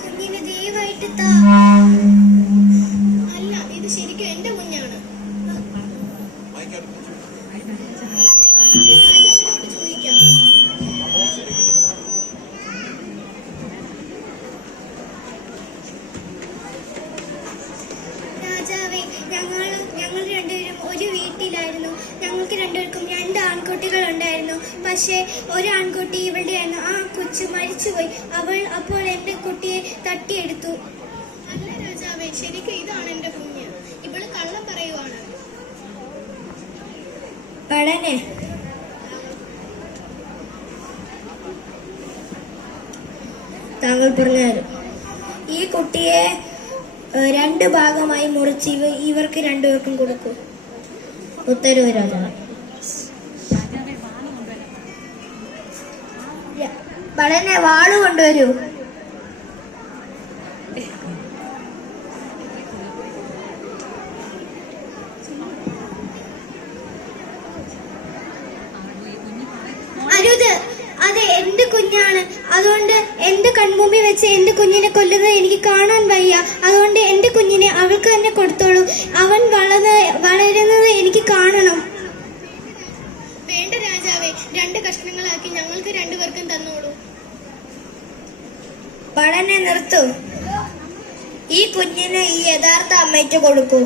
കുഞ്ഞിനെ ദയവായിട്ട് അല്ല, ഇത് ശരിക്കും എന്റെ കുഞ്ഞാണ്. രാജാവിനോട് ചോദിക്കാം. രാജാവേ, ഞങ്ങൾ രണ്ടുപേരും ഒരു വീട്ടിലായിരുന്നു. ഞങ്ങൾക്ക് രണ്ടുപേർക്കും 2 ആൺകുട്ടികൾ ഉണ്ടായിരുന്നു. പക്ഷേ ഒരു ആൺകുട്ടി ഇവളുടെയായിരുന്നു. ആ കൊച്ചു മരിച്ചുപോയി. അപ്പോൾ എന്റെ കുട്ടിയെ തട്ടിയെടുത്തു. അല്ല രാജാവേ, ശരിക്കും ഇതാണ് എന്റെ കുഞ്ഞ്. ഇവള് കള്ളം പറയുവാണ്. പഠനെ താങ്കൾ പറഞ്ഞുതരും. ഈ കുട്ടിയെ 2 ഭാഗമായി മുറിച്ച് ഇവർക്ക് 2 പേർക്കും കൊടുക്കൂ. ഉത്തരവ് രാജാവ്. പഠനെ വാള് കൊണ്ടുവരൂ. അരുത്, അത് എന്റെ കുഞ്ഞാണ്. അതുകൊണ്ട് എന്റെ കൺമുമ്പിൽ വെച്ച് എന്റെ കുഞ്ഞിനെ കൊല്ലുന്നത് എനിക്ക് കാണാൻ വയ്യ. അതുകൊണ്ട് എന്റെ കുഞ്ഞിനെ അവൾക്ക് തന്നെ കൊടുത്തോളൂ. അവൻ വളരുന്നത് എനിക്ക് കാണണം. വേണ്ട രാജാവേ, 2 കഷ്ണങ്ങളാക്കി ഞങ്ങൾക്ക് 2 പേർക്കും തന്നോളൂ. പഠനെ നിർത്തൂ. ഈ കുഞ്ഞിനെ ഈ യഥാർത്ഥ അമ്മയ്ക്ക് കൊടുക്കൂ.